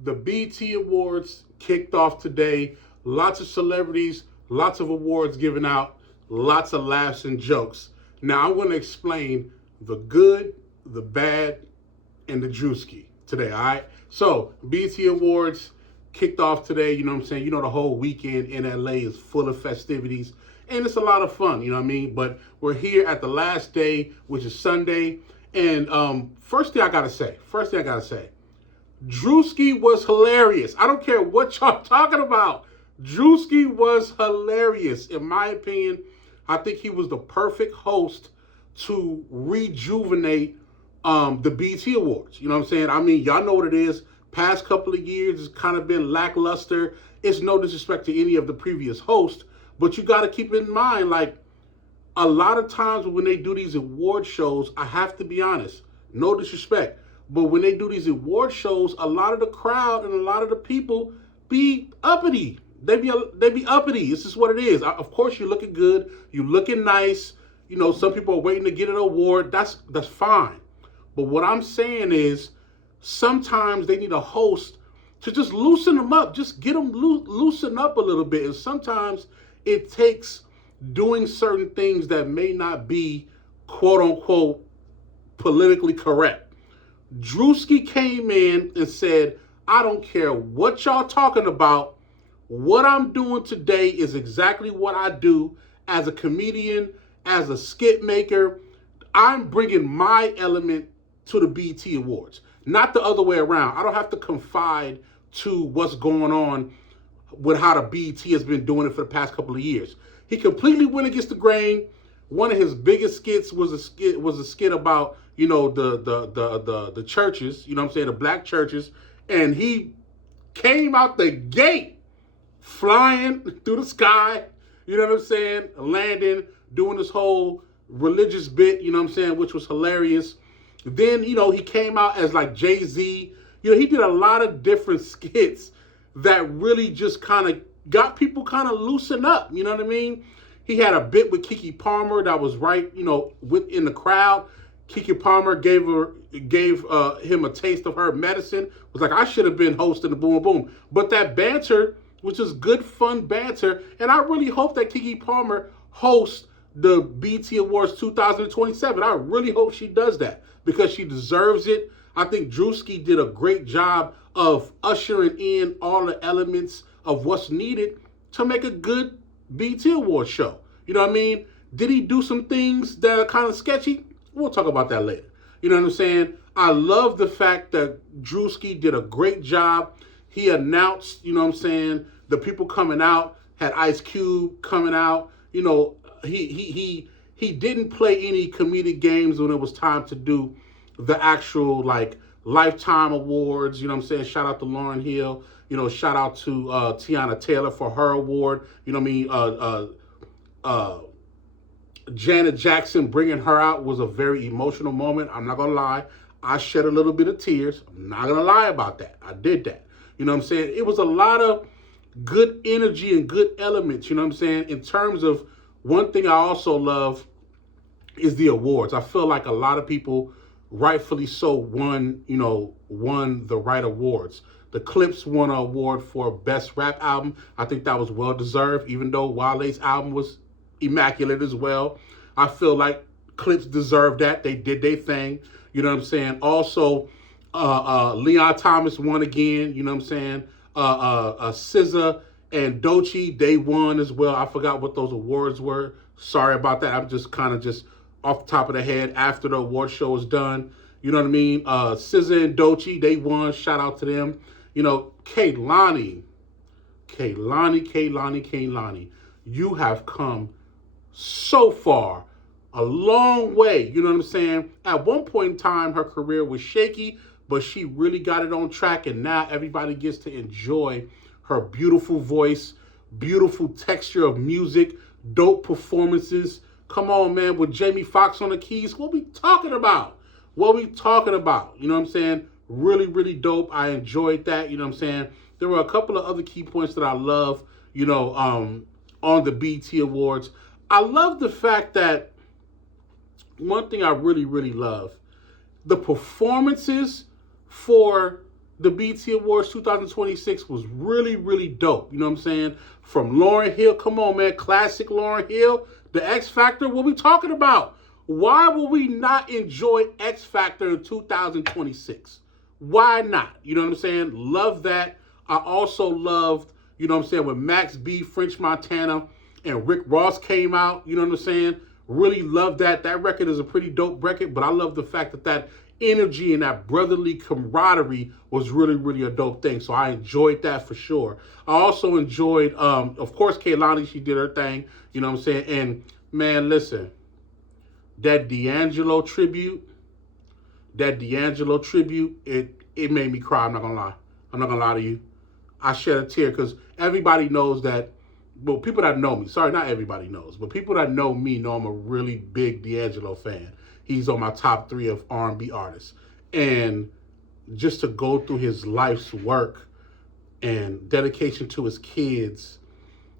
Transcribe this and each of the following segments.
The BT Awards kicked off today. Lots of celebrities, lots of awards given out, lots of laughs and jokes. Now I'm going to explain the good, the bad, and the Druski today, all right? So, BT Awards kicked off today, you know what I'm saying? You know, the whole weekend in LA is full of festivities, and it's a lot of fun, you know what I mean? But we're here at the last day, which is Sunday, and first thing I gotta say, Druski was hilarious. I don't care what y'all talking about. Druski was hilarious. In my opinion, I think he was the perfect host to rejuvenate the BT Awards. You know what I'm saying? I mean, y'all know what it is. Past couple of years, it's kind of been lackluster. It's no disrespect to any of the previous hosts, but you got to keep in mind, like, a lot of times when they do these award shows, I have to be honest, no disrespect, but when they do these award shows, a lot of the crowd and a lot of the people be uppity. They be uppity. This is what it is. Of course, you're looking good. You're looking nice. You know, some people are waiting to get an award. That's fine. But what I'm saying is, sometimes they need a host to just loosen them up. Just get them loosen up a little bit. And sometimes it takes doing certain things that may not be quote unquote politically correct. Druski came in and said, I don't care what y'all talking about. What I'm doing today is exactly what I do as a comedian, as a skit maker. I'm bringing my element to the BT Awards, not the other way around. I don't have to confide to what's going on with how the BT has been doing it for the past couple of years. He completely went against the grain. One of his biggest skits was a skit about, you know, the churches, you know what I'm saying, the black churches, and he came out the gate flying through the sky, you know what I'm saying, landing, doing this whole religious bit, you know what I'm saying, which was hilarious. Then, you know, he came out as like Jay-Z. You know, he did a lot of different skits that really just kind of got people kind of loosened up, you know what I mean? He had a bit with Keke Palmer that was right, you know, within the crowd. Keke Palmer gave him a taste of her medicine. Was like, I should have been hosting the Boom Boom. But that banter was just good, fun banter. And I really hope that Keke Palmer hosts the BT Awards 2027. I really hope she does that because she deserves it. I think Druski did a great job of ushering in all the elements of what's needed to make a good BT Awards show. You know what I mean? Did he do some things that are kind of sketchy? We'll talk about that later. You know what I'm saying? I love the fact that Druski did a great job. He announced, you know what I'm saying, the people coming out, had Ice Cube coming out. You know, he didn't play any comedic games when it was time to do the actual, like, Lifetime Awards. You know what I'm saying? Shout out to Lauryn Hill. You know, shout out to Tiana Taylor for her award. You know what I mean? Janet Jackson bringing her out was a very emotional moment. I'm not going to lie. I shed a little bit of tears. I'm not going to lie about that. I did that. You know what I'm saying? It was a lot of good energy and good elements, you know what I'm saying? In terms of one thing I also love is the awards. I feel like a lot of people rightfully so won the right awards. The Clips won an award for Best Rap Album. I think that was well deserved, even though Wale's album was immaculate as well. I feel like Clips deserved that. They did their thing. You know what I'm saying? Also, Leon Thomas won again. You know what I'm saying? SZA and Doechii, they won as well. I forgot what those awards were. Sorry about that. I'm just kind of just off the top of the head after the award show was done. You know what I mean? SZA and Doechii, they won. Shout out to them. You know, Kehlani, you have come so far, a long way. You know what I'm saying? At one point in time, her career was shaky, but she really got it on track, and now everybody gets to enjoy her beautiful voice, beautiful texture of music, dope performances. Come on, man, with Jamie Foxx on the keys, what we talking about? What we talking about? You know what I'm saying? Really, really dope. I enjoyed that. You know what I'm saying? There were a couple of other key points that I love, you know, on the BT Awards. I love the fact that one thing I really, really love, the performances for the BET Awards 2026 was really, really dope. You know what I'm saying? From Lauryn Hill, come on, man, classic Lauryn Hill, the X Factor, what we talking about? Why will we not enjoy X Factor in 2026? Why not? You know what I'm saying? Love that. I also loved, you know what I'm saying, when Max B, French Montana, and Rick Ross came out, you know what I'm saying? Really love that. That record is a pretty dope record, but I love the fact that that energy and that brotherly camaraderie was really, really a dope thing. So I enjoyed that for sure. I also enjoyed, of course, Kehlani, she did her thing, you know what I'm saying? And man, listen, that D'Angelo tribute, it made me cry. I'm not gonna lie. I'm not gonna lie to you. I shed a tear because everybody knows that. Well, people that know me, sorry, not everybody knows, but people that know me know I'm a really big D'Angelo fan. He's on my top 3 of R&B artists. And just to go through his life's work and dedication to his kids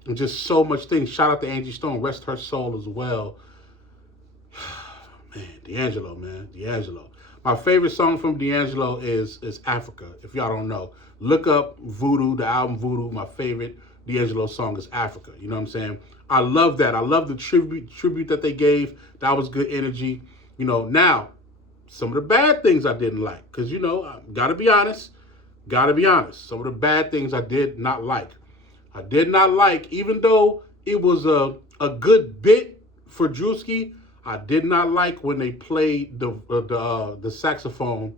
and just so much things. Shout out to Angie Stone, rest her soul as well. Man, D'Angelo. My favorite song from D'Angelo is Africa, if y'all don't know. Look up Voodoo, the album Voodoo. My favorite D'Angelo song is Africa. You know what I'm saying? I love that. I love the tribute that they gave. That was good energy. You know, now, some of the bad things I didn't like. Because, you know, I gotta be honest. Some of the bad things I did not like. I did not like, even though it was a good bit for Druski, I did not like when they played the saxophone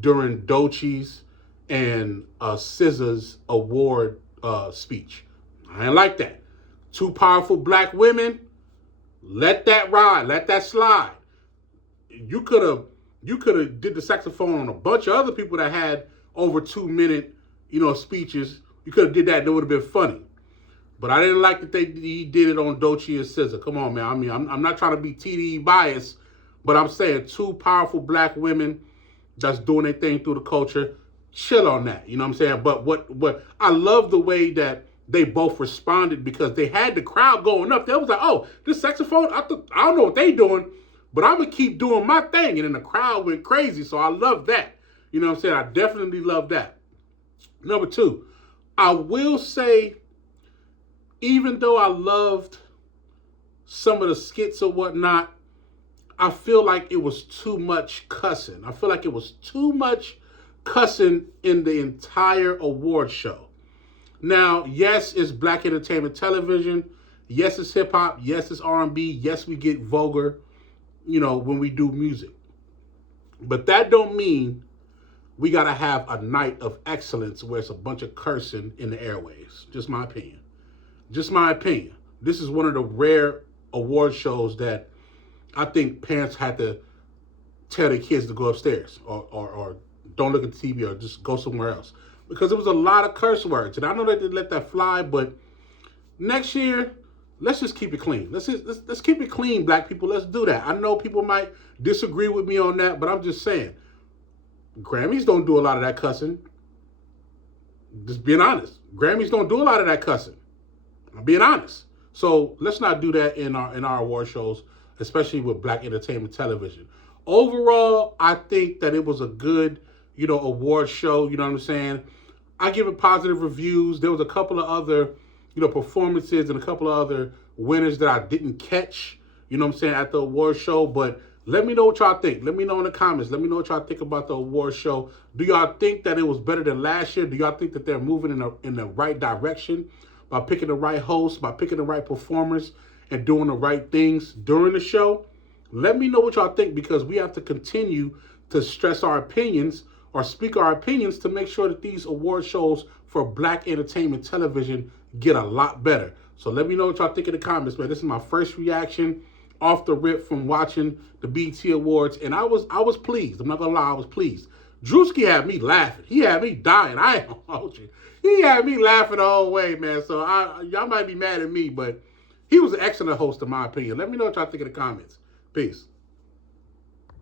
during Doechie's and SZA's award speech. I didn't like that. 2 powerful black women, let that ride, let that slide. You could have did the saxophone on a bunch of other people that had over 2-minute, speeches. You could have did that and it would have been funny. But I didn't like that he did it on Doechii and SZA. Come on, man. I mean, I'm not trying to be TDE biased, but I'm saying 2 powerful black women that's doing their thing through the culture. Chill on that. You know what I'm saying? But what I love the way that they both responded because they had the crowd going up. They was like, oh, this saxophone, I don't know what they doing, but I'm going to keep doing my thing. And then the crowd went crazy. So I love that. You know what I'm saying? I definitely love that. Number 2, I will say, even though I loved some of the skits or whatnot, I feel like it was too much cussing. I feel like it was too much cussing in the entire award show. Now, yes, it's black entertainment television. Yes, it's hip hop. Yes, it's R&B. Yes, we get vulgar, when we do music. But that don't mean we got to have a night of excellence where it's a bunch of cursing in the airwaves. Just my opinion. This is one of the rare award shows that I think parents had to tell their kids to go upstairs or don't look at the TV or just go somewhere else. Because there was a lot of curse words. And I know that they let that fly, but next year, let's just keep it clean. Let's keep it clean, black people. Let's do that. I know people might disagree with me on that, but I'm just saying, Grammys don't do a lot of that cussing. Just being honest. Grammys don't do a lot of that cussing. I'm being honest. So let's not do that in our award shows, especially with black entertainment television. Overall, I think that it was a good, award show. You know what I'm saying? I give it positive reviews. There was a couple of other, performances and a couple of other winners that I didn't catch, at the award show. But let me know what y'all think. Let me know in the comments. Let me know what y'all think about the award show. Do y'all think that it was better than last year? Do y'all think that they're moving in the right direction by picking the right hosts, by picking the right performers, and doing the right things during the show? Let me know what y'all think, because we have to continue to stress our opinions or speak our opinions to make sure that these award shows for black entertainment television get a lot better. So let me know what y'all think in the comments, man. This is my first reaction off the rip from watching the BET Awards, and I was pleased. I'm not gonna lie, I was pleased. Druski had me laughing. He had me dying. I ain't gonna hold you. He had me laughing the whole way, man. So y'all might be mad at me, but he was an excellent host in my opinion. Let me know what y'all think in the comments. Peace.